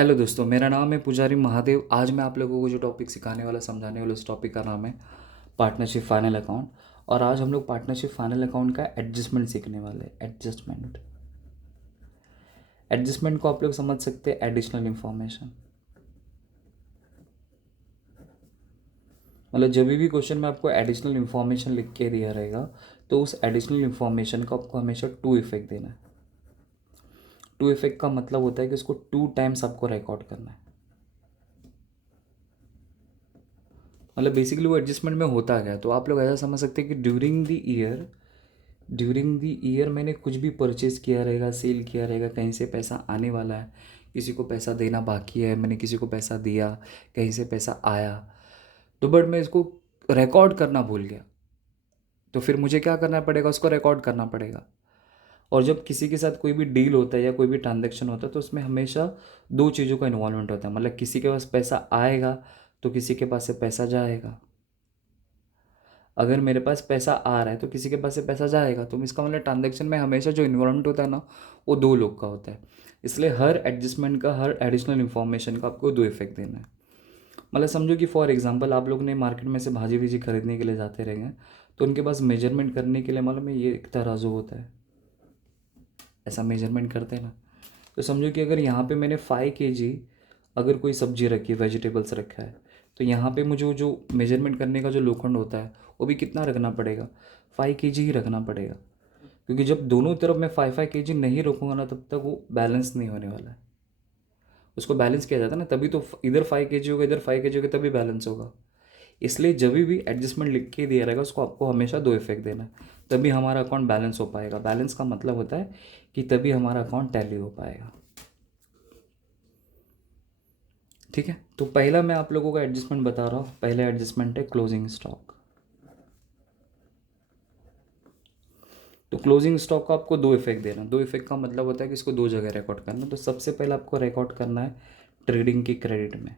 Hello दोस्तों, मेरा नाम है पुजारी महादेव। आज मैं आप लोगों को जो टॉपिक सिखाने वाला समझाने वाला उस टॉपिक का नाम है पार्टनरशिप फाइनल अकाउंट। और आज हम लोग पार्टनरशिप फाइनल अकाउंट का एडजस्टमेंट सीखने वाले हैं। एडजस्टमेंट एडजस्टमेंट को आप लोग समझ सकते हैं एडिशनल इन्फॉर्मेशन। मतलब जब भी क्वेश्चन में आपको एडिशनल इन्फॉर्मेशन लिख के दिया रहेगा तो उस एडिशनल इन्फॉर्मेशन को आपको हमेशा टू इफेक्ट देना है। टू इफेक्ट का मतलब होता है कि उसको टू टाइम्स आपको रिकॉर्ड करना है। मतलब बेसिकली वो एडजस्टमेंट में होता गया तो आप लोग ऐसा समझ सकते हैं कि ड्यूरिंग द ईयर मैंने कुछ भी परचेज किया रहेगा, सेल किया रहेगा, कहीं से पैसा आने वाला है, किसी को पैसा देना बाकी है, मैंने किसी को पैसा दिया, कहीं से पैसा आया, तो बट मैं इसको रिकॉर्ड करना भूल गया। तो फिर मुझे क्या करना पड़ेगा, उसको रिकॉर्ड करना पड़ेगा। और जब किसी के साथ कोई भी डील होता है या कोई भी ट्रांजेक्शन होता है तो उसमें हमेशा दो चीज़ों का इन्वॉल्वमेंट होता है। मतलब किसी के पास पैसा आएगा तो किसी के पास से पैसा जाएगा। अगर मेरे पास पैसा आ रहा है तो किसी के पास से पैसा जाएगा, तो इसका मतलब ट्रांजैक्शन में हमेशा जो इन्वॉल्वमेंट होता है ना, वो दो लोग का होता है। इसलिए हर एडजस्टमेंट का, हर एडिशनल इन्फॉर्मेशन का आपको दो इफेक्ट देना है। मतलब समझो कि फॉर एग्जांपल आप लोग ने मार्केट में से भाजी भीजी खरीदने के लिए जाते रहेंगे तो उनके पास मेजरमेंट करने के लिए मालूम है ये एक तराजू होता है, ऐसा मेजरमेंट करते हैं ना। तो समझो कि अगर यहाँ पे मैंने 5 kg अगर कोई सब्जी रखी है, वेजिटेबल्स रखा है, तो यहाँ पे मुझे जो मेजरमेंट करने का जो लोखंड होता है वो भी कितना रखना पड़ेगा, 5 kg ही रखना पड़ेगा। क्योंकि जब दोनों तरफ मैं 5 5 kg नहीं रखूँगा ना तब तक वो बैलेंस नहीं होने वाला है। उसको बैलेंस किया जाता है ना, तभी तो इधर 5 kg होगा, इधर 5 kg होगा, तभी बैलेंस होगा। इसलिए जब भी एडजस्टमेंट लिख के दिया रहेगा उसको आपको हमेशा दो इफेक्ट देना है, तभी हमारा अकाउंट बैलेंस हो पाएगा। बैलेंस का मतलब होता है कि तभी हमारा अकाउंट टैली हो पाएगा। ठीक है, तो पहला मैं आप लोगों का एडजस्टमेंट बता रहा हूँ। पहला एडजस्टमेंट है क्लोजिंग स्टॉक। तो क्लोजिंग स्टॉक का आपको दो इफेक्ट देना। दो इफेक्ट का मतलब होता है कि इसको दो जगह रिकॉर्ड करना। तो सबसे पहले आपको रिकॉर्ड करना है ट्रेडिंग की क्रेडिट में।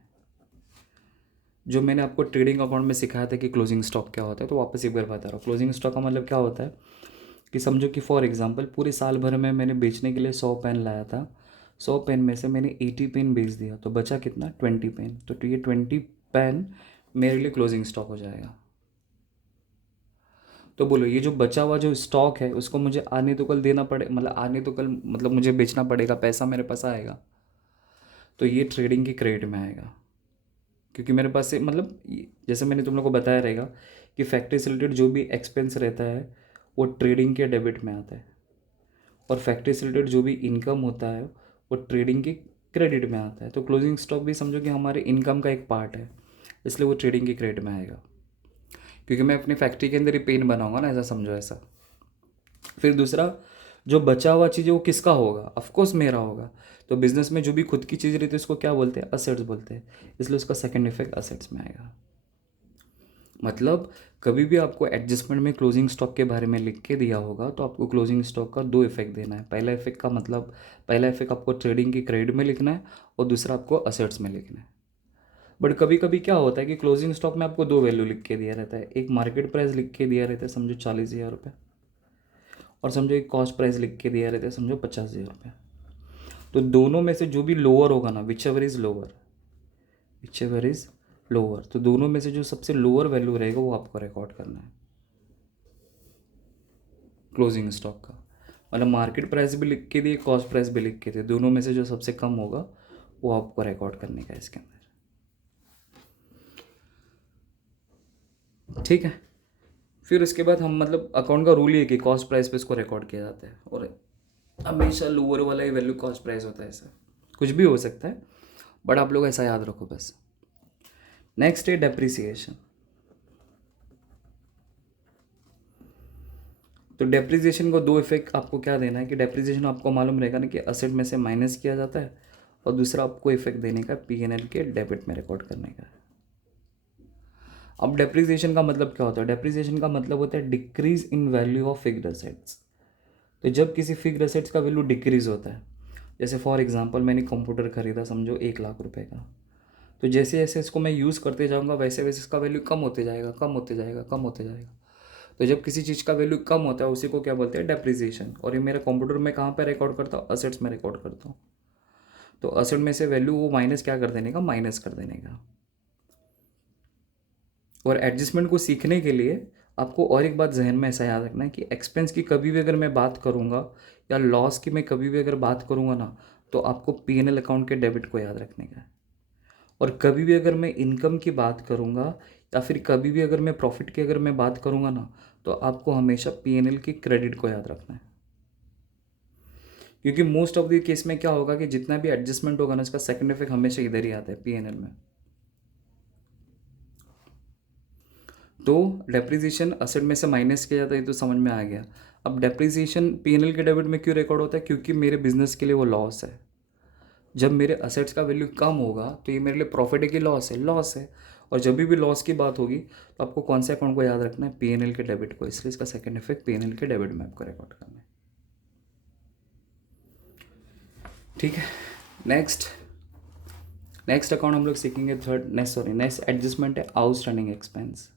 जो मैंने आपको ट्रेडिंग अकाउंट में सिखाया था कि क्लोजिंग स्टॉक क्या होता है, तो वापस एक बार बता रहा हूँ। क्लोजिंग स्टॉक का मतलब क्या होता है कि समझो कि फॉर एग्जांपल पूरे साल भर में मैंने बेचने के लिए 100 पेन लाया था। 100 पेन में से मैंने 80 पेन बेच दिया, तो बचा कितना, 20 पेन। तो ये 20 पेन मेरे लिए क्लोजिंग स्टॉक हो जाएगा। तो बोलो ये जो बचा हुआ जो स्टॉक है उसको मुझे आने तो कल देना पड़े, मतलब आने तो कल मतलब मुझे बेचना पड़ेगा, पैसा मेरे पास आएगा, तो ये ट्रेडिंग की क्रेडिट में आएगा। क्योंकि मेरे पास से मतलब जैसे मैंने तुम लोग को बताया रहेगा कि फैक्ट्री से रिलेटेड जो भी एक्सपेंस रहता है वो ट्रेडिंग के डेबिट में आता है, और फैक्ट्री से रिलेटेड जो भी इनकम होता है वो ट्रेडिंग की क्रेडिट में आता है। तो क्लोजिंग स्टॉक भी समझो कि हमारे इनकम का एक पार्ट है, इसलिए वो ट्रेडिंग की क्रेडिट में आएगा। क्योंकि मैं अपनी फैक्ट्री के अंदर ही पेन बनाऊंगा ना, ऐसा समझो ऐसा। फिर दूसरा, जो बचा हुआ चीज़ है वो किसका होगा, ऑफकोर्स मेरा होगा। तो बिजनेस में जो भी खुद की चीज़ रहती है उसको क्या बोलते हैं, असेट्स बोलते हैं। इसलिए उसका सेकंड इफेक्ट असेट्स में आएगा। मतलब कभी भी आपको एडजस्टमेंट में क्लोजिंग स्टॉक के बारे में लिख के दिया होगा तो आपको क्लोजिंग स्टॉक का दो इफेक्ट देना है। पहला इफेक्ट का मतलब, पहला इफेक्ट आपको ट्रेडिंग की क्रेडिट में लिखना है और दूसरा आपको असेट्स में लिखना है। बट कभी कभी क्या होता है कि क्लोजिंग स्टॉक में आपको दो वैल्यू लिख के दिया रहता है। एक मार्केट प्राइस लिख के दिया रहता है, समझो 40,000 रुपये, और समझो एक कॉस्ट प्राइस लिख के दिया रहता है, समझो 50,000 रुपये। तो दोनों में से जो भी लोअर होगा ना, विच एवर इज लोअर, तो दोनों में से जो सबसे लोअर वैल्यू रहेगा वो आपको रिकॉर्ड करना है क्लोजिंग स्टॉक का। मतलब मार्केट प्राइस भी लिख के दिए, कॉस्ट प्राइस भी लिख के दिए, दोनों में से जो सबसे कम होगा वो आपको रिकॉर्ड करने का है इसके अंदर। ठीक है, फिर उसके बाद हम मतलब अकाउंट का रूल ये है कि कॉस्ट प्राइस पे इसको रिकॉर्ड किया जाता है, और हमेशा लोअर वाला ही वैल्यू कॉस्ट प्राइस होता है। ऐसा कुछ भी हो सकता है, बट आप लोग ऐसा याद रखो बस। नेक्स्ट है डेप्रिसिएशन। तो डेप्रिसिएशन को दो इफेक्ट आपको क्या देना है कि डेप्रिसिएशन आपको मालूम रहेगा ना कि असेट में से माइनस किया जाता है, और दूसरा आपको इफेक्ट देने का P&L के डेबिट में रिकॉर्ड करने का है। अब डेप्रिसिएशन का मतलब क्या होता है, डेप्रिसिएशन का मतलब होता है decrease in value of fixed assets. तो जब किसी फिक्स्ड असेट्स का वैल्यू डिक्रीज होता है, जैसे फॉर एग्जांपल मैंने कंप्यूटर खरीदा समझो 1 लाख रुपए का, तो जैसे जैसे इसको मैं यूज़ करते जाऊंगा वैसे वैसे इसका वैल्यू कम होते जाएगा, कम होते जाएगा, कम होते जाएगा। तो जब किसी चीज़ का वैल्यू कम होता है उसी को क्या बोलते हैं, डेप्रिसिएशन। और ये मेरा कंप्यूटर में कहाँ पे रिकॉर्ड करता हूँ, असेट्स में रिकॉर्ड करता हूँ। तो असेट में से वैल्यू वो माइनस क्या कर देने का, माइनस कर देने का। और एडजस्टमेंट को सीखने के लिए आपको और एक बात जहन में ऐसा याद रखना है कि एक्सपेंस की कभी भी अगर मैं बात करूँगा या लॉस की मैं कभी भी अगर बात करूँगा ना, तो आपको P&L अकाउंट के डेबिट को याद रखने का है। और कभी भी अगर मैं इनकम की बात करूँगा या फिर कभी भी अगर मैं प्रॉफिट की अगर मैं बात करूँगा ना, तो आपको हमेशा P&L की क्रेडिट को याद रखना है। क्योंकि मोस्ट ऑफ द केस में क्या होगा कि जितना भी एडजस्टमेंट होगा ना, इसका सेकंड इफेक्ट हमेशा इधर ही आता है, P&L में। तो डेप्रिसिएशन असेट में से माइनस किया जाता है, तो समझ में आ गया। अब डेप्रिसिएशन P&L के डेबिट में क्यों रिकॉर्ड होता है, क्योंकि मेरे बिजनेस के लिए वो लॉस है। जब मेरे असेट्स का वैल्यू कम होगा तो ये मेरे लिए प्रॉफिट है कि लॉस है, लॉस है। और जब भी लॉस की बात होगी तो आपको कौन से अकाउंट को याद रखना है, P&L के डेबिट को। इसलिए इसका सेकंड इफेक्ट P&L के डेबिट में आपको रिकॉर्ड करना है। ठीक है। नेक्स्ट अकाउंट हम लोग सीखेंगे नेक्स्ट एडजस्टमेंट है आउटस्टैंडिंग एक्सपेंस।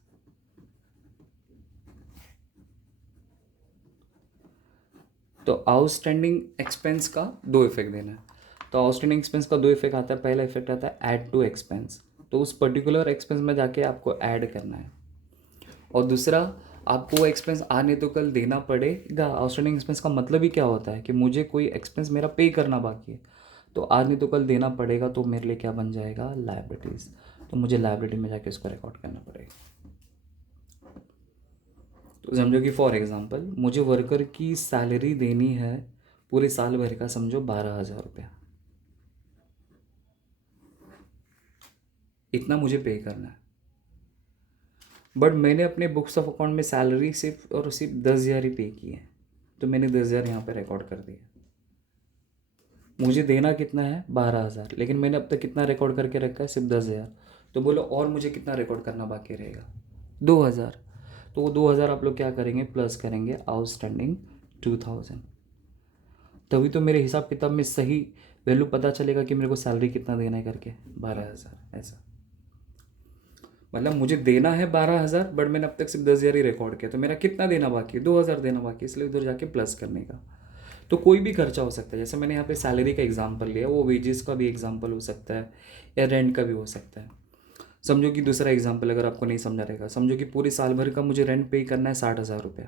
तो आउटस्टैंडिंग एक्सपेंस का दो इफेक्ट देना है। तो आउटस्टैंडिंग एक्सपेंस का दो इफेक्ट आता है। पहला इफेक्ट आता है ऐड टू एक्सपेंस, तो उस पर्टिकुलर एक्सपेंस में जाके आपको ऐड करना है। और दूसरा, आपको वो एक्सपेंस आने तो कल देना पड़ेगा। आउटस्टैंडिंग एक्सपेंस का मतलब ही क्या होता है कि मुझे कोई एक्सपेंस मेरा पे करना बाकी है, तो आज नहीं तो कल देना पड़ेगा, तो मेरे लिए क्या बन जाएगा, लायबिलिटीज़। तो मुझे लायबिलिटी में जाके इसको रिकॉर्ड करना पड़ेगा। तो समझो कि फॉर एग्जांपल मुझे वर्कर की सैलरी देनी है पूरे साल भर का, समझो 12,000 रुपया, इतना मुझे पे करना है। बट मैंने अपने बुक्स ऑफ अकाउंट में सैलरी सिर्फ और सिर्फ 10,000 ही पे की है, तो मैंने 10,000 यहाँ पे रिकॉर्ड कर दिया। मुझे देना कितना है, 12,000, लेकिन मैंने अब तक कितना रिकॉर्ड करके रखा है, सिर्फ 10,000। तो बोलो और मुझे कितना रिकॉर्ड करना बाकी रहेगा, 2,000। तो वो 2,000 आप लोग क्या करेंगे, प्लस करेंगे आउटस्टैंडिंग 2,000। तभी तो मेरे हिसाब किताब में सही वैल्यू पता चलेगा कि मेरे को सैलरी कितना देना है करके, 12,000। ऐसा मतलब मुझे देना है 12,000, बट मैंने अब तक सिर्फ 10,000 ही रिकॉर्ड किया, तो मेरा कितना देना बाकी है, 2,000 देना बाकी है, इसलिए उधर जाके प्लस करने का। तो कोई भी खर्चा हो सकता है, जैसे मैंने यहाँ पे सैलरी का एग्जांपल लिया, वो वेजेस का भी एग्जांपल हो सकता है या रेंट का भी हो सकता है। समझो कि दूसरा एग्जांपल अगर आपको नहीं समझा रहेगा, समझो कि पूरे साल भर का मुझे रेंट पे करना है 60,000 रुपया,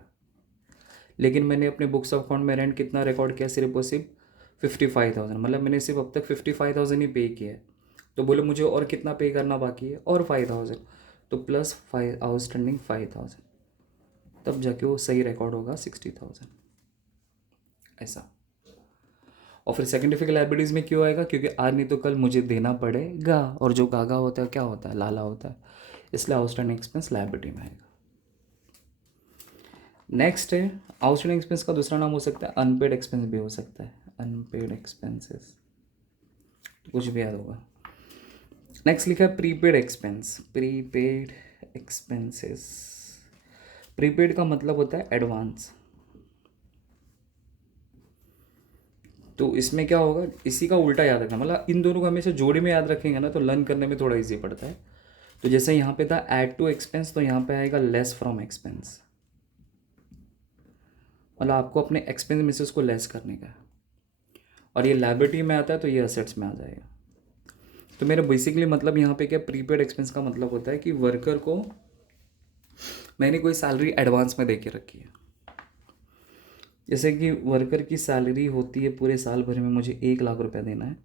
लेकिन मैंने अपने बुक्स ऑफ अकाउंट में रेंट कितना रिकॉर्ड किया, सिर्फ और सिर्फ 55,000। मतलब मैंने सिर्फ अब तक 55,000 ही पे किया है। तो बोलो मुझे और कितना पे करना बाकी है, और 5,000। तो प्लस 5 आउटस्टैंडिंग 5,000, तब जाके वो सही रिकॉर्ड होगा 60,000। ऐसा। और फिर सेकेंडरी लाइबिलिटीज़ में क्यों आएगा, क्योंकि आज नहीं तो कल मुझे देना पड़ेगा, और जो गागा होता है क्या होता है, लाला होता है, इसलिए आउटस्टैंडिंग एक्सपेंस लाइबिलिटी में आएगा। नेक्स्ट है आउटस्टैंडिंग एक्सपेंस का दूसरा नाम हो सकता है अनपेड एक्सपेंस भी हो सकता है, अनपेड एक्सपेंसेस, कुछ भी याद होगा। नेक्स्ट लिखा है prepaid expense, prepaid expenses. Prepaid का मतलब होता है एडवांस। तो इसमें क्या होगा, इसी का उल्टा याद रखना, मतलब इन दोनों को हमेशा जोड़े में याद रखेंगे ना, तो लर्न करने में थोड़ा इजी पड़ता है। तो जैसे यहाँ पे था ऐड टू एक्सपेंस, तो यहाँ पे आएगा लेस फ्रॉम एक्सपेंस, मतलब आपको अपने एक्सपेंस में से उसको लेस करने का है। और ये लायबिलिटी में आता है तो ये असेट्स में आ जाएगा। तो मेरा बेसिकली मतलब यहाँ पे क्या, प्रीपेड एक्सपेंस का मतलब होता है कि वर्कर को मैंने कोई सैलरी एडवांस में दे के रखी है। जैसे कि वर्कर की सैलरी होती है पूरे साल भर में मुझे 1,00,000 रुपया देना है,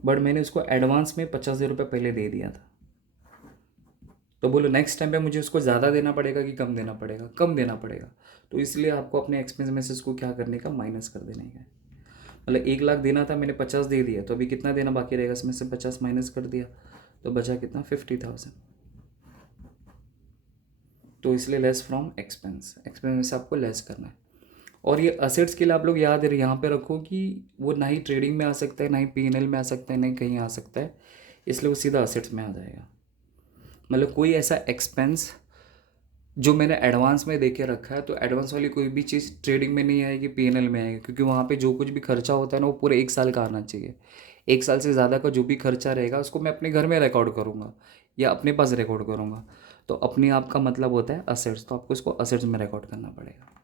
बट मैंने उसको एडवांस में 50,000 रुपये पहले दे दिया था। तो बोलो नेक्स्ट टाइम पे मुझे उसको ज़्यादा देना पड़ेगा कि कम देना पड़ेगा, कम देना पड़ेगा। तो इसलिए आपको अपने एक्सपेंस में से उसको क्या करने का, माइनस कर देने का। मतलब 1,00,000 देना था, मैंने 50 दे दिया, तो अभी कितना देना बाकी रहेगा, इसमें से 50 माइनस कर दिया, तो बचा कितना, 50,000। तो इसलिए लेस फ्रॉम एक्सपेंस, एक्सपेंस में से आपको लेस करना है। और ये असेट्स के लिए आप लोग याद यहाँ पे रखो कि वो ना ही ट्रेडिंग में आ सकता है, ना ही P&L में आ सकता है, ना ही कहीं आ सकता है, इसलिए वो सीधा असेट्स में आ जाएगा। मतलब कोई ऐसा एक्सपेंस जो मैंने एडवांस में दे के रखा है, तो एडवांस वाली कोई भी चीज़ ट्रेडिंग में नहीं आएगी, P&L में आएगी, क्योंकि वहाँ पे जो कुछ भी खर्चा होता है ना, वो पूरे 1 साल का आना चाहिए। 1 साल से ज़्यादा का जो भी खर्चा रहेगा उसको मैं अपने घर में रिकॉर्ड करूँगा या अपने पास रिकॉर्ड करूँगा। तो अपने आप का मतलब होता है असेट्स, तो आपको इसको असेट्स में रिकॉर्ड करना पड़ेगा।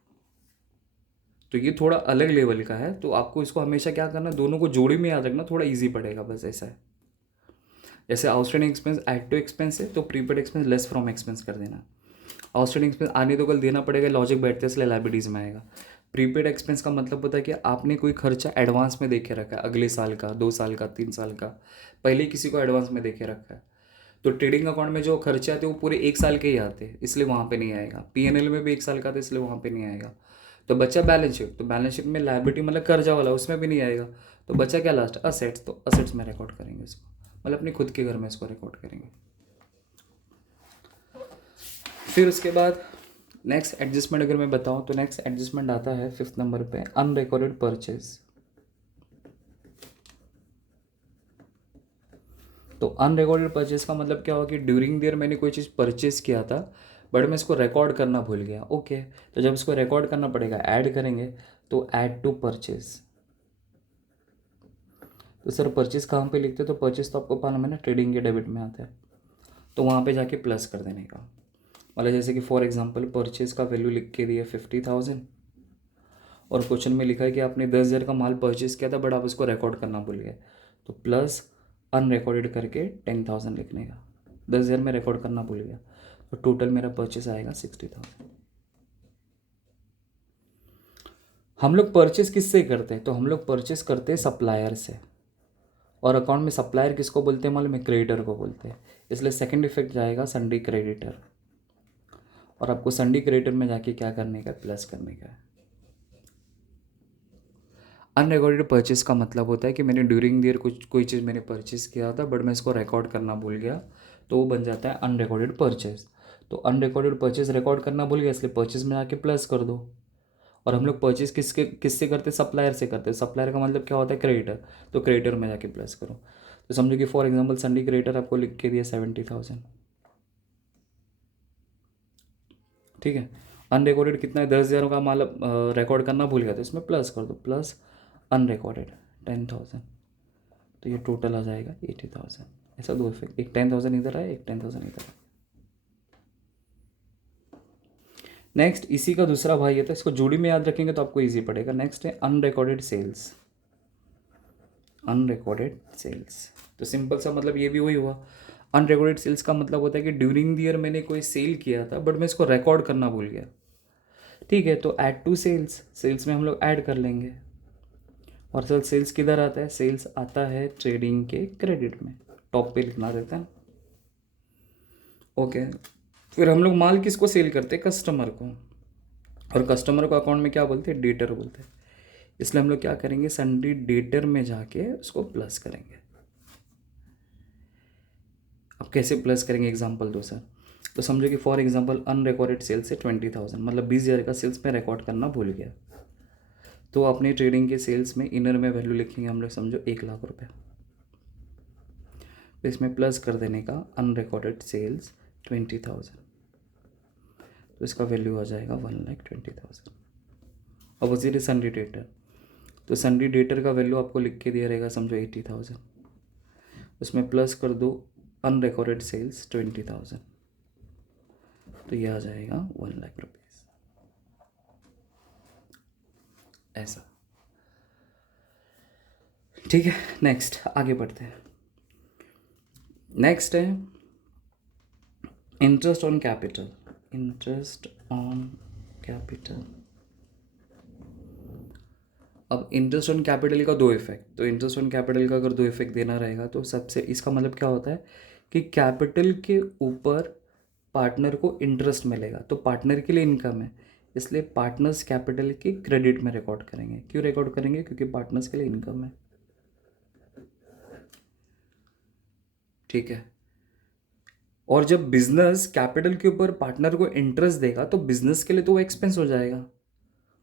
तो ये थोड़ा अलग लेवल का है, तो आपको इसको हमेशा क्या करना है, दोनों को जोड़ी में याद रखना, थोड़ा ईजी पड़ेगा, बस ऐसा है। जैसे outstanding expense add to expense है, तो prepaid expense less from expense कर देना। आउटस्टैंडिंग एक्सपेंस आने तो कल देना पड़ेगा, लॉजिक बैठते हैं इसलिए लाइबिलिटीज़ में आएगा। प्रीपेड एक्सपेंस का मतलब होता है कि आपने कोई खर्चा एडवांस में देखे रखा है, अगले साल का, 2 साल का, 3 साल का, पहले ही किसी को एडवांस में देखे रखा है। तो ट्रेडिंग अकाउंट में जो खर्चे आते हैं वो पूरे 1 साल के ही आते हैं, इसलिए वहाँ पे नहीं आएगा। पीएनएल में भी 1 साल का आता है, इसलिए वहाँ पे नहीं आएगा। तो बचा बैलेंस शीट, तो बैलेंस शीट में लायबिलिटी मतलब कर्जा वाला, उसमें भी नहीं आएगा। तो बचा क्या लास्ट, असेट्स, तो असेट्स में रिकॉर्ड करेंगे इसको, मतलब अपनी खुद के घर में इसको रिकॉर्ड करेंगे। फिर उसके बाद नेक्स्ट एडजस्टमेंट अगर मैं बताऊँ तो नेक्स्ट एडजस्टमेंट आता है 5th नंबर पे, अनरिकॉर्डेड परचेज। तो अनरिकॉर्डेड परचेज का मतलब क्या होगा कि ड्यूरिंग द ईयर मैंने कोई चीज़ परचेज किया था बट मैं इसको रिकॉर्ड करना भूल गया। ओके, तो जब इसको रिकॉर्ड करना पड़ेगा, ऐड करेंगे, तो ऐड टू परचेज। तो सर परचेज कहाँ पे लिखते हैं, तो परचेज तो आपको मालूम है ना, ट्रेडिंग के डेबिट में आता है, तो वहाँ पे जाके प्लस कर देने का। मतलब जैसे कि फॉर एग्जांपल परचेज का वैल्यू लिख के दिया 50,000 और क्वेश्चन में लिखा है कि आपने 10,000 का माल परचेज किया था बट आप उसको रिकॉर्ड करना भूल गए, तो प्लस अनरिकॉर्डेड करके 10,000 लिखने का। 10,000 में रिकॉर्ड करना भूल गया, तो टोटल मेरा परचेज आएगा 60,000। हम लोग परचेज किससे करते हैं, तो हम लोग परचेज करते हैं सप्लायर से, और अकाउंट में सप्लायर किसको बोलते हैं मालूम है, क्रेडिटर को बोलते हैं। इसलिए सेकंड इफेक्ट जाएगा सन्डी क्रेडिटर, और आपको सन्डी क्रेडिटर में जाके क्या करने का, प्लस करने का है। अनरिकॉर्डेड परचेज का मतलब होता है कि मैंने ड्यूरिंग द ईयर कुछ कोई चीज़ मैंने परचेज किया था बट मैं इसको रिकॉर्ड करना भूल गया, तो वो बन जाता है अनरिकॉर्डेड परचेज। तो अनरिकॉर्डेड परचेज रिकॉर्ड करना भूल गया, इसलिए परचेज में जाके प्लस कर दो। और हम लोग परचेज किससे करते हैं, सप्लायर से करते हैं। सप्लायर का मतलब क्या होता है, क्रेडिटर, तो क्रेडिटर में जाके प्लस करो। तो समझो कि फॉर एग्जांपल सन्डी क्रेडिटर आपको लिख के दिया 70,000, ठीक है। अनरिकॉर्डेड कितना है, 10,000 का माल रिकॉर्ड करना भूल गया, तो इसमें प्लस कर दो, प्लस अनरिकॉर्डेड 10,000, तो ये टोटल आ जाएगा 80,000। ऐसा दो इफेक्ट, एक 10,000 इधर आए, एक 10,000 इधर आए। नेक्स्ट इसी का दूसरा भाई है, तो इसको जोड़ी में याद रखेंगे तो आपको इजी पड़ेगा। नेक्स्ट है अनरिकॉर्डेड सेल्स। अनरिकॉर्डेड सेल्स, तो सिंपल सा मतलब ये भी वही हुआ। अनरिकॉर्डेड सेल्स का मतलब होता है कि ड्यूरिंग द ईयर मैंने कोई सेल किया था बट मैं इसको रिकॉर्ड करना भूल गया, ठीक है। तो ऐड टू सेल्स, सेल्स में हम लोग ऐड कर लेंगे। और सर सेल्स किधर आता है, सेल्स आता है ट्रेडिंग के क्रेडिट में, टॉप पे लिखना रहता है। ओके, फिर हम लोग माल किसको सेल करते हैं, कस्टमर को, और कस्टमर को अकाउंट में क्या बोलते हैं, डेटर बोलते हैं। इसलिए हम लोग क्या करेंगे, सन्डी डेटर में जाके उसको प्लस करेंगे। अब कैसे प्लस करेंगे, एग्जांपल दो सर। तो समझो कि फॉर एग्जांपल अनरिकॉर्डेड सेल्स से 20,000, मतलब 20,000 का सेल्स में रिकॉर्ड करना भूल गया, तो अपनी ट्रेडिंग के सेल्स में इनर में वैल्यू लिखेंगे हम लोग, समझो 1,00,000 रुपये। तो इसमें प्लस कर देने का अनरिकॉर्डेड सेल्स 20,000, तो इसका वैल्यू आ जाएगा 1,20,000। अब उसी सन्डी डेटर, तो सन्डी डेटर का वैल्यू आपको लिख के दिया रहेगा, समझो 80,000, उसमें प्लस कर दो अनरिकॉर्डेड सेल्स 20,000, तो ये आ जाएगा 1,00,000 रुपीज़। ऐसा, ठीक है। नेक्स्ट आगे बढ़ते हैं। नेक्स्ट है interest on capital. Interest on capital, अब इंटरेस्ट ऑन कैपिटल का दो इफेक्ट, तो इंटरेस्ट ऑन कैपिटल का अगर दो इफेक्ट देना रहेगा तो सबसे इसका मतलब क्या होता है कि कैपिटल के ऊपर पार्टनर को इंटरेस्ट मिलेगा, तो पार्टनर के लिए इनकम है, इसलिए पार्टनर्स कैपिटल की क्रेडिट में रिकॉर्ड करेंगे। क्यों रिकॉर्ड करेंगे, क्योंकि पार्टनर्स के लिए इनकम है, ठीक है। और जब बिजनेस कैपिटल के ऊपर पार्टनर को इंटरेस्ट देगा तो बिजनेस के लिए तो वो एक्सपेंस हो जाएगा।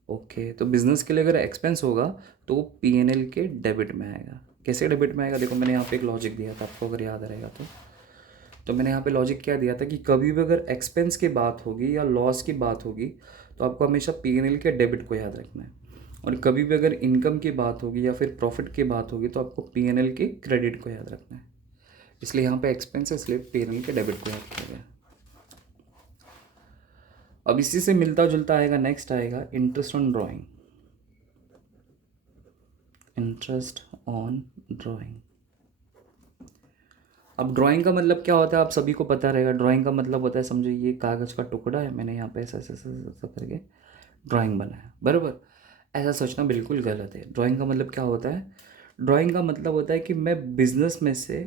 ओके, तो बिजनेस के लिए अगर एक्सपेंस होगा तो वो पीएनएल के डेबिट में आएगा। कैसे डेबिट में आएगा, देखो मैंने यहाँ पे एक लॉजिक दिया था आपको, अगर याद रहेगा तो मैंने यहाँ पे लॉजिक क्या दिया था कि कभी भी अगर एक्सपेंस की बात होगी या लॉस की बात होगी तो आपको हमेशा पीएनएल के डेबिट को याद रखना है, और कभी भी अगर इनकम की बात होगी या फिर प्रॉफिट की बात होगी तो आपको पीएनएल के क्रेडिट को याद रखना है। इसलिए यहाँ पे एक्सपेंस है, इसलिए पीएनएल के डेबिट को याद किया गया। अब इसी से मिलता जुलता आएगा, नेक्स्ट आएगा interest on drawing. Interest on drawing. अब ड्राइंग का मतलब क्या होता है आप सभी को पता रहेगा। ड्राइंग का मतलब होता है, समझो ये कागज़ का टुकड़ा है, मैंने यहाँ पे ऐसा ऐसा ऐसा ऐसा करके ड्राइंग बनाया, बराबर। ऐसा सोचना बिल्कुल गलत है। ड्राइंग का मतलब क्या होता है? ड्राइंग का मतलब होता है कि मैं बिजनेस में से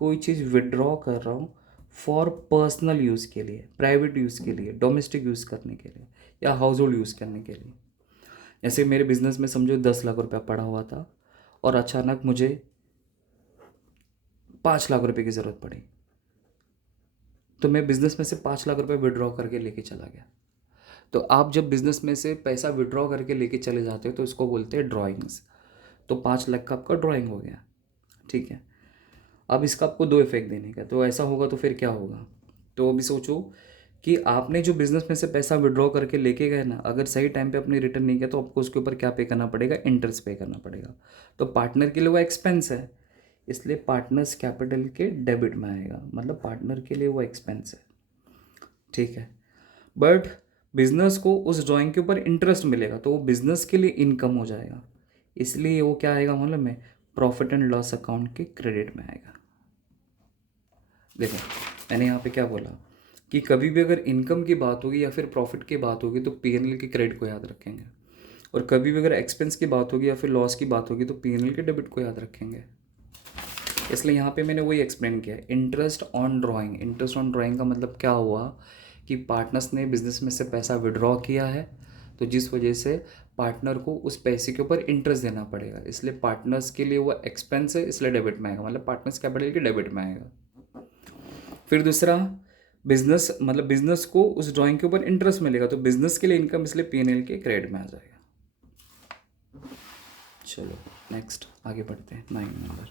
कोई चीज़ विड्रॉ कर रहा हूँ फॉर पर्सनल यूज़ के लिए, प्राइवेट यूज़ के लिए, डोमेस्टिक यूज़ करने के लिए, या हाउस होल्ड यूज़ करने के लिए। जैसे मेरे बिजनेस में समझो 10 लाख रुपया पड़ा हुआ था और अचानक मुझे 5 लाख रुपए की ज़रूरत पड़ी, तो मैं बिज़नेस में से 5 लाख रुपए विड्रॉ करके लेके चला गया। तो आप जब बिज़नेस में से पैसा विड्रॉ करके लेके चले जाते हो तो इसको बोलते हैं ड्राइंग्स। तो 5 लाख का आपका ड्राइंग हो गया, ठीक है। अब इसका आपको दो इफेक्ट देने का, तो ऐसा होगा तो फिर क्या होगा? तो अभी सोचो कि आपने जो बिज़नेस में से पैसा विड्रॉ करके लेके गए ना, अगर सही टाइम पे आपने रिटर्न नहीं किया तो आपको उसके ऊपर क्या पे करना पड़ेगा? इंटरेस्ट पे करना पड़ेगा। तो पार्टनर के लिए वो एक्सपेंस है, इसलिए पार्टनर्स कैपिटल के डेबिट में आएगा, मतलब पार्टनर के लिए वो एक्सपेंस है, ठीक है। बट बिजनेस को उस ड्राइंग के ऊपर इंटरेस्ट मिलेगा तो वो बिजनेस के लिए इनकम हो जाएगा, इसलिए वो क्या आएगा मालूम में? प्रॉफिट एंड लॉस अकाउंट के क्रेडिट में आएगा। देखो मैंने यहाँ पे क्या बोला कि कभी भी अगर इनकम की बात होगी या फिर प्रॉफिट की बात होगी तो पीएनएल के क्रेडिट को याद रखेंगे, और कभी भी अगर एक्सपेंस की बात होगी या फिर लॉस की बात होगी तो पीएनएल के डेबिट को याद रखेंगे। इसलिए यहाँ पे मैंने वही एक्सप्लेन किया, interest on drawing. Interest on drawing का मतलब क्या हुआ कि पार्टनर्स ने बिजनेस में से पैसा विड्रॉ किया है, तो जिस वजह से पार्टनर को उस पैसे के ऊपर इंटरेस्ट देना पड़ेगा, इसलिए पार्टनर्स के लिए वो एक्सपेंस है, इसलिए डेबिट में आएगा, मतलब पार्टनर्स कैपिटल के डेबिट में आएगा। फिर दूसरा, बिजनेस मतलब बिजनेस को उस ड्राइंग के ऊपर इंटरेस्ट मिलेगा तो बिजनेस के लिए इनकम, इसलिए पीएनएल के क्रेडिट में आ जाएगा। चलो नेक्स्ट आगे बढ़ते हैं, 9 नंबर।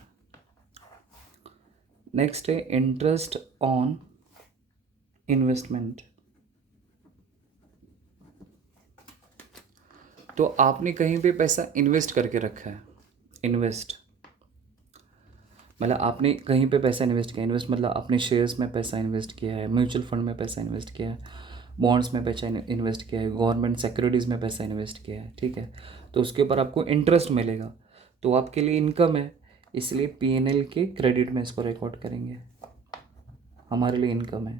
नेक्स्ट है इंटरेस्ट ऑन इन्वेस्टमेंट। तो आपने कहीं पे पैसा इन्वेस्ट करके रखा है, इन्वेस्ट मतलब आपने कहीं पे पैसा इन्वेस्ट किया, इन्वेस्ट मतलब आपने शेयर्स में पैसा इन्वेस्ट किया है, म्यूचुअल फंड में पैसा इन्वेस्ट किया है, बॉन्ड्स में पैसा इन्वेस्ट किया है, गवर्नमेंट सिक्योरिटीज़ में पैसा इन्वेस्ट किया है, ठीक है। तो उसके ऊपर आपको इंटरेस्ट मिलेगा, तो आपके लिए इनकम है, इसलिए पीएनएल के क्रेडिट में इसको रिकॉर्ड करेंगे, हमारे लिए इनकम है।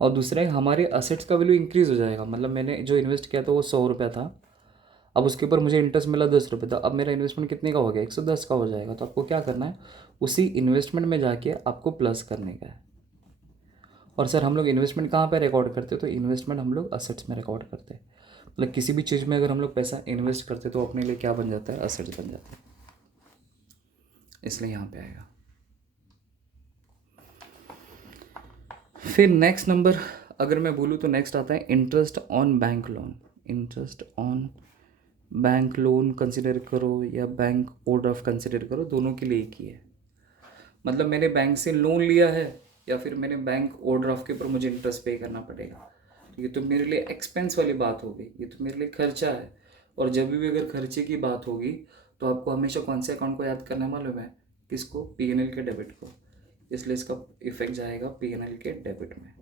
और दूसरा है हमारे असेट्स का वैल्यू इंक्रीज़ हो जाएगा, मतलब मैंने जो इन्वेस्ट किया था वो 100 रुपया था, अब उसके ऊपर मुझे इंटरेस्ट मिला 10 रुपये, तो अब मेरा इन्वेस्टमेंट कितने का हो गया? 110 का हो जाएगा। तो आपको क्या करना है, उसी इन्वेस्टमेंट में जाके आपको प्लस करने का है। और सर हम लोग इन्वेस्टमेंट कहाँ पे रिकॉर्ड करते हैं? तो इन्वेस्टमेंट हम लोग असेट्स में रिकॉर्ड करते हैं, मतलब किसी भी चीज़ में अगर हम लोग पैसा इन्वेस्ट करते हैं तो अपने लिए क्या बन जाता है? असेट्स बन जाता है, इसलिए यहाँ पे आएगा। फिर नेक्स्ट नंबर अगर मैं बोलूँ तो नेक्स्ट आता है interest on bank loan. Interest on bank loan consider करो या बैंक ओवरड्राफ्ट कंसिडर करो, दोनों के लिए एक ही है। मतलब मैंने बैंक से लोन लिया है या फिर मैंने बैंक ओवरड्राफ्ट के ऊपर मुझे इंटरेस्ट पे करना पड़ेगा, ये तो मेरे लिए एक्सपेंस वाली बात हो गई, ये तो मेरे लिए खर्चा है। और जब भी अगर खर्चे की बात होगी तो आपको हमेशा कौन से अकाउंट को याद करना है मालूम है? किसको? पीएनएल के डेबिट को, इसलिए इसका इफेक्ट जाएगा पीएनएल के डेबिट में।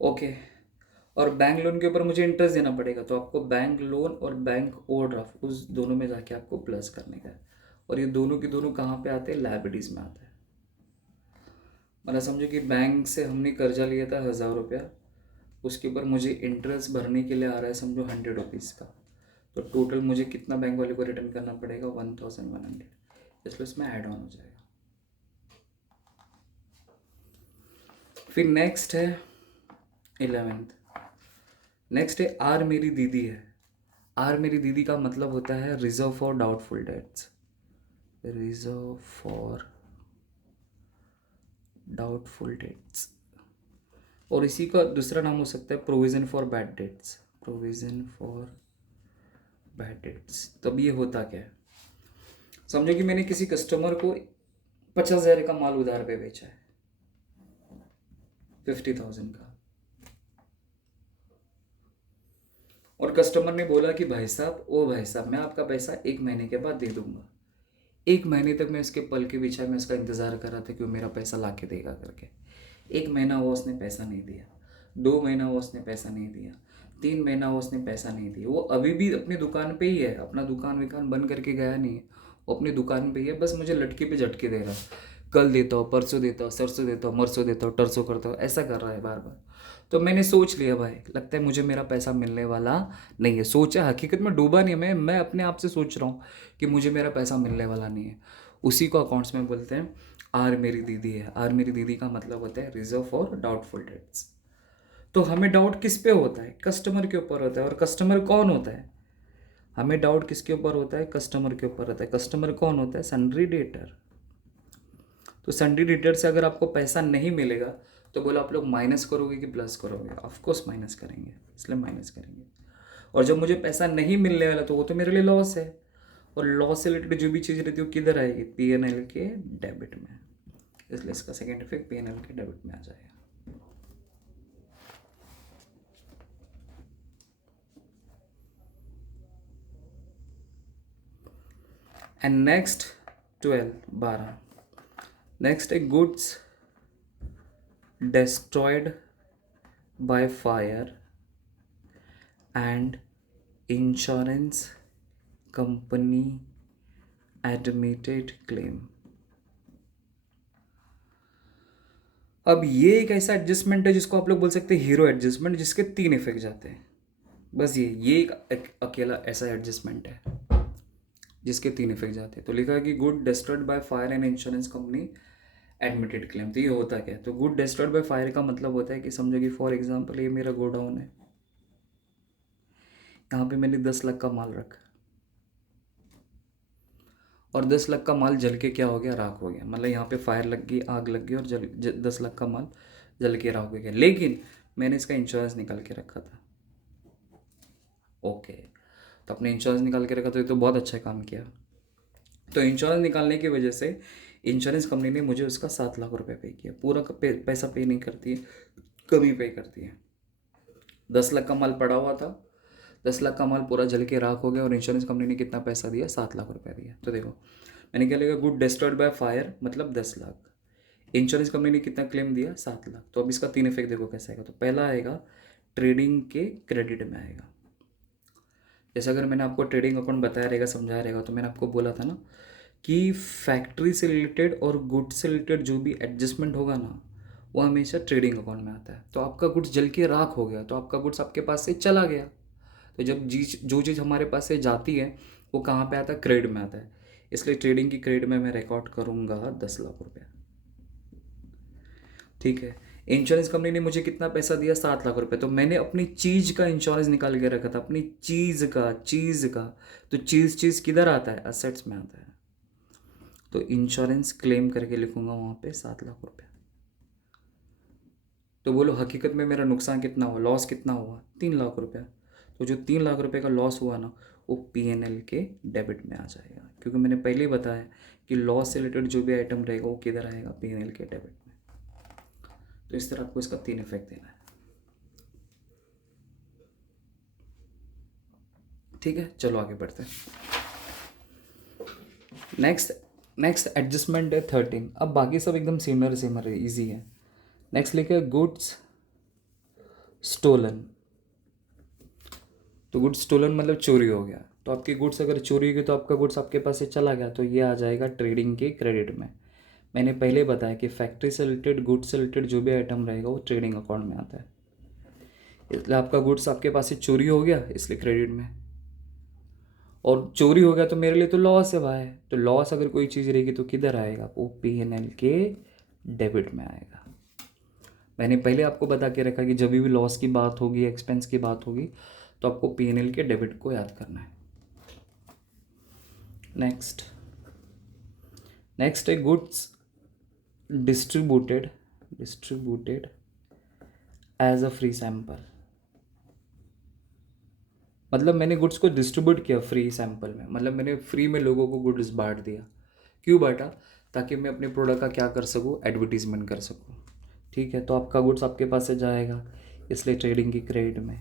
ओके। और बैंक लोन के ऊपर मुझे इंटरेस्ट देना पड़ेगा, तो आपको बैंक लोन और बैंक ओवरड्राफ्ट उस दोनों में जाके आपको प्लस करने का है। और ये दोनों के दोनों कहाँ पे आते हैं? लायबिलिटीज़ में आते हैं। मतलब समझो कि बैंक से हमने कर्जा लिया था 1000 रुपया, उसके ऊपर मुझे इंटरेस्ट भरने के लिए आ रहा है समझो 100 रुपीज़ का, तो टोटल मुझे कितना बैंक वाले को रिटर्न करना पड़ेगा? 1100, इसलिए उसमें ऐड ऑन हो जाएगा। फिर नेक्स्ट है 11th। नेक्स्ट है आर मेरी दीदी है। आर मेरी दीदी का मतलब होता है reserve for doubtful debts, reserve for doubtful debts. और इसी का दूसरा नाम हो सकता है provision for bad debts, provision for bad debts. तब ये होता क्या है? समझो कि मैंने किसी कस्टमर को 50,000 का माल उधार पे बेचा है, 50,000 का, और कस्टमर ने बोला कि भाई साहब, ओ भाई साहब, मैं आपका पैसा 1 महीने के बाद दे दूंगा। 1 महीने तक मैं उसके पल के पीछे मैं उसका इंतज़ार कर रहा था कि वो मेरा पैसा ला के देगा करके। 1 महीना हुआ उसने पैसा नहीं दिया, 2 महीना हुआ उसने पैसा नहीं दिया, 3 महीना उसने पैसा नहीं दिया, वो अभी भी अपनी दुकान पे ही है, अपना दुकान विकान बंद करके गया नहीं है, वो अपनी दुकान पे ही है, बस मुझे लटके पे झटके दे रहा है, कल देता हूँ, परसों देता हूँ, सरसों देता हूँ, मरसों देता हूँ, टरसों करता हूँ, ऐसा कर रहा है बार बार। तो मैंने सोच लिया भाई, लगता है मुझे मेरा पैसा मिलने वाला नहीं है। सोचा, हकीकत में डूबा नहीं है मैं अपने आप से सोच रहा हूँ कि मुझे मेरा पैसा मिलने वाला नहीं है। उसी को अकाउंट्स में बोलते हैं आर मेरी दीदी है। आर मेरी दीदी का मतलब होता है रिजर्व फॉर डाउटफुल डेट्स। तो हमें डाउट किस पे होता है? कस्टमर के ऊपर होता है। और कस्टमर कौन होता है? हमें डाउट किसके ऊपर होता है? कस्टमर के ऊपर होता है। कस्टमर कौन होता है? Sundry debtor. तो सन्ड्री डेटर से अगर आपको पैसा नहीं मिलेगा तो बोलो आप लोग माइनस करोगे कि प्लस करोगे? ऑफकोर्स माइनस करेंगे, इसलिए माइनस करेंगे। और जब मुझे पैसा नहीं मिलने वाला तो वो तो मेरे लिए लॉस है। और लॉस से रिलेटेड जो भी चीज़ रहती है वो किधर आएगी? पीएनएल के डेबिट में। इसलिए इसका सेकेंड इफेक्ट पीएनएल के डेबिट में आ जाएगा। एंड नेक्स्ट 12 नेक्स्ट है goods destroyed by fire and insurance company admitted claim। अब ये एक ऐसा एडजस्टमेंट है जिसको आप लोग बोल सकते हैं हीरो एडजस्टमेंट, जिसके 3 इफेक्ट जाते हैं। बस ये एक अकेला ऐसा एडजस्टमेंट है जिसके 3 इफेक्ट जाते हैं। तो लिखा है कि good destroyed by fire and insurance company admitted claim. तो ये होता क्या है? तो गुड डिस्ट्रॉयड बाय फायर का मतलब होता है कि समझो कि फॉर एग्जांपल ये मेरा गोडाउन है, यहाँ पे मैंने 10 लाख का माल रखा और 10 लाख का माल जल के क्या हो गया? राख हो गया। मतलब यहाँ पे फायर लग गई, आग लग गई और 10 लाख का माल जल के राख हो गया। लेकिन मैंने इसका इंश्योरेंस निकाल के रखा था। ओके, तो अपने इंश्योरेंस निकाल के रखा तो ये तो बहुत अच्छा काम किया। तो इंश्योरेंस निकालने की वजह से इंश्योरेंस कंपनी ने मुझे उसका 7 लाख रुपए पे किया। पूरा का पैसा पे नहीं करती है, कमी पे करती है। 10 लाख का माल पड़ा हुआ था, 10 लाख का माल पूरा जल के राख हो गया और इंश्योरेंस कंपनी ने कितना पैसा दिया? 7 लाख रुपए दिया। तो देखो मैंने क्या लिखा? गुड डिस्ट्रॉयड बाय फायर मतलब 10 लाख, इंश्योरेंस कंपनी ने कितना क्लेम दिया? 7 लाख। तो अब इसका 3 इफेक्ट देखो कैसे आएगा। तो पहला आएगा ट्रेडिंग के क्रेडिट में आएगा। जैसे अगर मैंने आपको ट्रेडिंग अकाउंट बताया रहेगा, समझाया रहेगा, तो मैंने आपको बोला था ना कि फैक्ट्री से रिलेटेड और गुड्स से रिलेटेड जो भी एडजस्टमेंट होगा ना, वो हमेशा ट्रेडिंग अकाउंट में आता है। तो आपका गुड्स जल के राख हो गया, तो आपका गुड्स आपके पास से चला गया। तो जब जो चीज़ हमारे पास से जाती है वो कहाँ पे आता है? क्रेडिट में आता है। इसलिए ट्रेडिंग की क्रेडिट में मैं रिकॉर्ड करूँगा 10 लाख रुपया। ठीक है। इंश्योरेंस कंपनी ने मुझे कितना पैसा दिया? 7 लाख रुपए। तो मैंने अपनी चीज़ का इंश्योरेंस निकाल के रखा था, अपनी चीज़ का। तो चीज़ किधर आता है? असेट्स में आता है। तो इंश्योरेंस क्लेम करके लिखूंगा वहाँ पे 7 लाख रुपया। तो बोलो हकीकत में मेरा नुकसान कितना हुआ, लॉस कितना हुआ? 3 लाख रुपया। तो जो 3 लाख रुपए का लॉस हुआ ना, वो पीएनएल के डेबिट में आ जाएगा, क्योंकि मैंने पहले ही बताया कि लॉस से रिलेटेड जो भी आइटम रहेगा वो किधर आएगा? पीएनएल के डेबिट में। तो इस तरह आपको इसका 3 इफेक्ट देना है। ठीक है, चलो आगे बढ़ते हैं। नेक्स्ट एडजस्टमेंट है 13। अब बाकी सब एकदम सिमिलर है, ईजी है। नेक्स्ट लिखे गुड्स स्टोलन। तो गुड्स स्टोलन मतलब चोरी हो गया। तो आपकी गुड्स अगर चोरी हो गई तो आपका गुड्स आपके पास से चला गया, तो ये आ जाएगा ट्रेडिंग के क्रेडिट में। मैंने पहले बताया कि फैक्ट्री से रिलेटेड, गुड्स से रिलेटेड जो भी आइटम रहेगा वो ट्रेडिंग अकाउंट में आता है। इसलिए आपका गुड्स आपके पास से चोरी हो गया, इसलिए क्रेडिट में। और चोरी हो गया तो मेरे लिए तो लॉस है भाई। तो लॉस अगर कोई चीज़ रहेगी तो किधर आएगा? वो पीएनएल के डेबिट में आएगा। मैंने पहले आपको बता के रखा कि जब भी लॉस की बात होगी, एक्सपेंस की बात होगी, तो आपको पीएनएल के डेबिट को याद करना है। नेक्स्ट है goods distributed as a free sample. मतलब मैंने गुड्स को डिस्ट्रीब्यूट किया फ्री सैंपल में, मतलब मैंने फ्री में लोगों को गुड्स बांट दिया। क्यों बांटा? ताकि मैं अपने प्रोडक्ट का क्या कर सकूँ? एडवर्टीजमेंट कर सकूँ। ठीक है, तो आपका गुड्स आपके पास से जाएगा, इसलिए ट्रेडिंग की क्रेडिट में।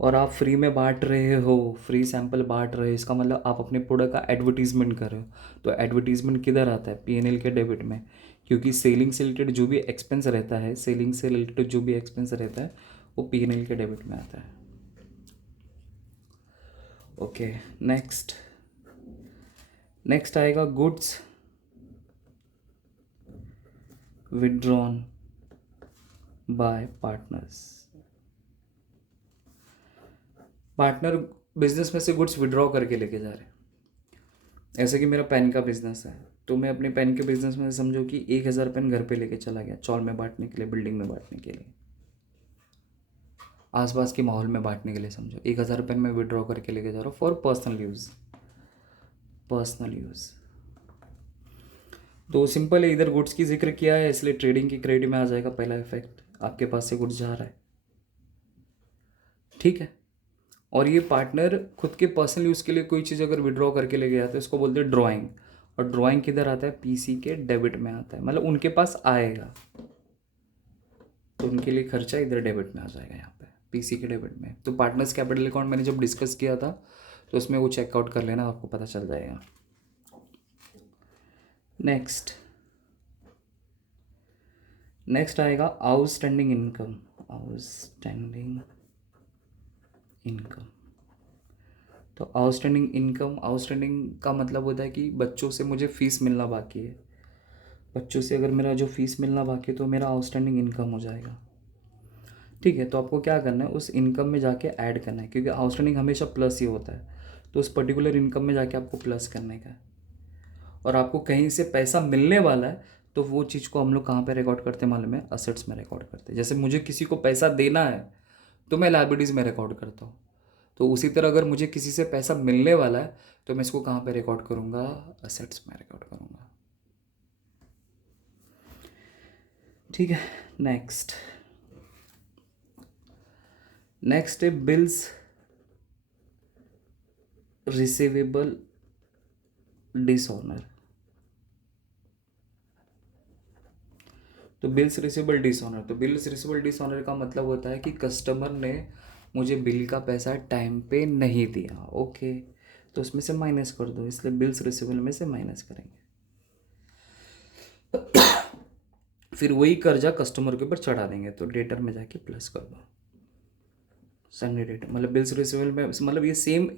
और आप फ्री में बांट रहे हो, फ्री सैंपल बांट रहे हो, इसका मतलब आप अपने प्रोडक्ट का एडवर्टीजमेंट कर रहे हो। तो एडवर्टीजमेंट किधर आता है? पीएनएल के डेबिट में। क्योंकि सेलिंग से रिलेटेड जो भी एक्सपेंस रहता है, सेलिंग से रिलेटेड जो भी एक्सपेंस रहता है वो P&L के डेबिट में आता है। ओके, नेक्स्ट आएगा goods withdrawn bye partners. Partner business में से गुड्स विड्रॉ करके लेके जा रहे हैं। ऐसे कि मेरा पेन का बिजनेस है, तो मैं अपने पेन के बिजनेस में समझो कि 1,000 पेन घर पे लेके चला गया, चौल में बांटने के लिए, बिल्डिंग में बांटने के लिए, आसपास के माहौल में बांटने के लिए। समझो 1,000 पेन मैं विड्रॉ करके लेके जा रहा हूँ फॉर पर्सनल यूज़। तो सिंपल है, इधर गुड्स की जिक्र किया है इसलिए ट्रेडिंग की क्रेडिट में आ जाएगा पहला इफेक्ट, आपके पास से गुड्स जा रहा है, ठीक है। और ये पार्टनर खुद के पर्सनल यूज़ के लिए कोई चीज़ अगर विड्रॉ करके ले गया तो इसको बोलते हैं ड्राइंग। और ड्राइंग किधर आता है? पीसी के डेबिट में आता है, मतलब उनके पास आएगा तो उनके लिए खर्चा इधर डेबिट में आ जाएगा, यहाँ पे पीसी के डेबिट में। तो पार्टनर्स कैपिटल अकाउंट मैंने जब डिस्कस किया था तो उसमें वो चेकआउट कर लेना, आपको पता चल जाएगा। नेक्स्ट आएगा आउटस्टैंडिंग इनकम। तो आउटस्टैंडिंग का मतलब होता है कि बच्चों से मुझे फ़ीस मिलना बाकी है। बच्चों से अगर मेरा जो फ़ीस मिलना बाकी है तो मेरा आउटस्टैंडिंग इनकम हो जाएगा, ठीक है। तो आपको क्या करना है, उस इनकम में जाके ऐड करना है, क्योंकि आउटस्टैंडिंग हमेशा प्लस ही होता है। तो उस पर्टिकुलर इनकम में जाके आपको प्लस करने का है। और आपको कहीं से पैसा मिलने वाला है तो वो चीज़ को हम लोग कहाँ पे रिकॉर्ड करते हैं मालूम है? असेट्स में रिकॉर्ड करते हैं। जैसे मुझे किसी को पैसा देना है तो मैं लाइबिलिटीज़ में रिकॉर्ड करता हूँ। तो उसी तरह अगर मुझे किसी से पैसा मिलने वाला है तो मैं इसको कहाँ पे रिकॉर्ड करूँगा? असेट्स में रिकॉर्ड करूँगा, ठीक है। नेक्स्ट है बिल्स रिसीवेबल डिसऑनर। तो बिल्स रिसीवेबल डिसऑनर का मतलब होता है कि कस्टमर ने मुझे बिल का पैसा टाइम पे नहीं दिया, ओके। तो उसमें से माइनस कर दो, इसलिए बिल्स रिसीवेबल में से माइनस करेंगे। फिर वही कर्जा कस्टमर के ऊपर चढ़ा देंगे, तो डेटर में जाके प्लस कर दो, संडे डेटर। मतलब बिल्स रिसीवेबल में मतलब ये सेम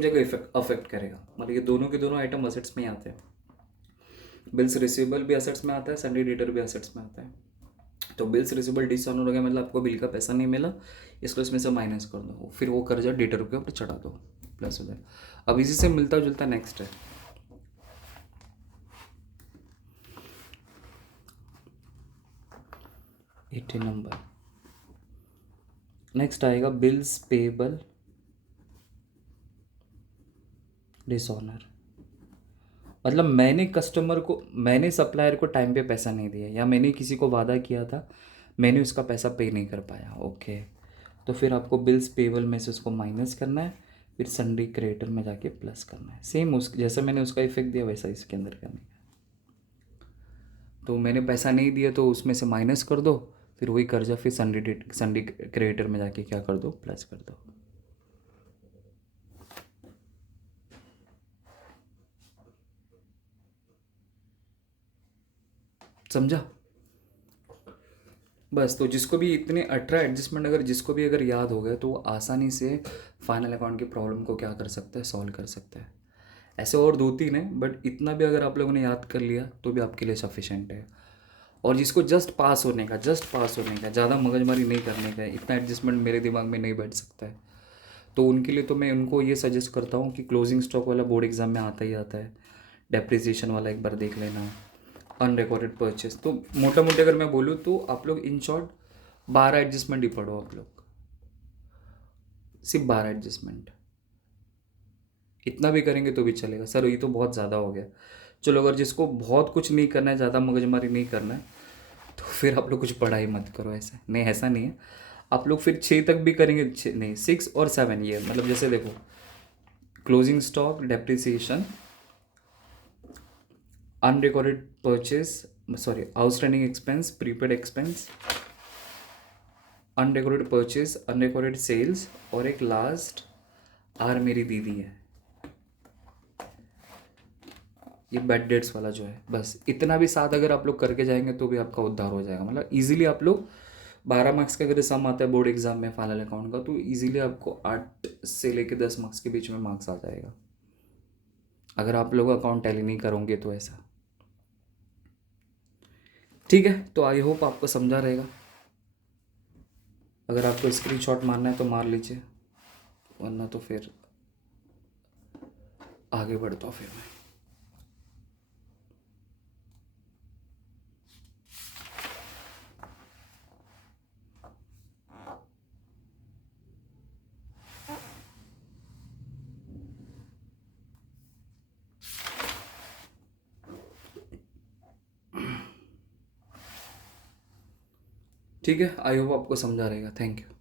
जगह अफेक्ट करेगा। मतलब ये दोनों के दोनों आइटम असेट्स में ही आते हैं। बिल्स रिसीवेबल भी असेट्स में आता है, संडे डेटर भी असेट्स में आता है। तो बिल्स रिसीवेबल डिसऑनर हो गया, मतलब आपको बिल का पैसा नहीं मिला, इसको इसमें से माइनस कर दो, फिर वो कर्जा डेटर के ऊपर चढ़ा दो, प्लस हो जाए। अब इसी से मिलता जुलता नेक्स्ट है 18 नंबर। नेक्स्ट आएगा बिल्स पेबल डिसऑनर। मतलब मैंने सप्लायर को टाइम पे पैसा नहीं दिया, या मैंने किसी को वादा किया था, मैंने उसका पैसा पे नहीं कर पाया, ओके। तो फिर आपको बिल्स पेबल में से उसको माइनस करना है, फिर सन्डी क्रेडिटर में जाके प्लस करना है। सेम उस जैसे मैंने उसका इफेक्ट दिया वैसा इसके अंदर करने का। तो मैंने पैसा नहीं दिया तो उसमें से माइनस कर दो, फिर वही कर्जा फिर सन्डी क्रेडिटर में जाके क्या कर दो? प्लस कर दो। समझा? बस, तो जिसको भी इतने 18 एडजस्टमेंट अगर याद हो गए तो वो आसानी से फाइनल अकाउंट की प्रॉब्लम को क्या कर सकता है? सॉल्व कर सकता है। ऐसे और 2-3 है, बट इतना भी अगर आप लोगों ने याद कर लिया तो भी आपके लिए सफिशेंट है। और जिसको जस्ट पास होने का, ज़्यादा मगजमारी नहीं करने का है, इतना एडजस्टमेंट मेरे दिमाग में नहीं बैठ सकता है, तो उनके लिए तो मैं उनको ये सजेस्ट करता हूँ कि क्लोजिंग स्टॉक वाला बोर्ड एग्जाम में आता ही आता है, डेप्रिसिएशन वाला एक बार देख लेना, अनरिकॉर्डेड परचेस। तो मोटा मोटी अगर मैं बोलूँ तो आप लोग इन शॉर्ट 12 एडजस्टमेंट ही पढ़ो, आप लोग सिर्फ 12 एडजस्टमेंट। इतना भी करेंगे तो भी चलेगा। सर ये तो बहुत ज़्यादा हो गया। चलो, अगर जिसको बहुत कुछ नहीं करना है, ज़्यादा मगजमारी नहीं करना है, तो फिर आप लोग कुछ पढ़ाई मत करो। ऐसा नहीं है। आप लोग फिर 6 तक भी करेंगे, 6 नहीं 6 और 7, ये मतलब जैसे देखो, closing stock, depreciation, unrecorded purchase, sorry outstanding expense, prepaid expense, unrecorded purchase, unrecorded sales, और एक लास्ट आर मेरी दीदी है, ये बैड डेट्स वाला जो है, बस इतना भी साथ अगर आप लोग करके जाएंगे तो भी आपका उद्धार हो जाएगा। मतलब इजीली आप लोग 12 मार्क्स का अगर सम आता है बोर्ड एग्जाम में फाइनल अकाउंट का, तो इजीली आपको 8 से लेके 10 मार्क्स के बीच में मार्क्स आ जाएगा, अगर आप लोग अकाउंट टैली नहीं करोगे तो ऐसा। ठीक है, तो आई होप आपको समझा रहेगा। अगर आपको स्क्रीनशॉट मारना है तो मार लीजिए, वरना तो फिर आगे बढ़ता हूँ फिर मैं। ठीक है, आई होप आपको समझा रहेगा। Thank you.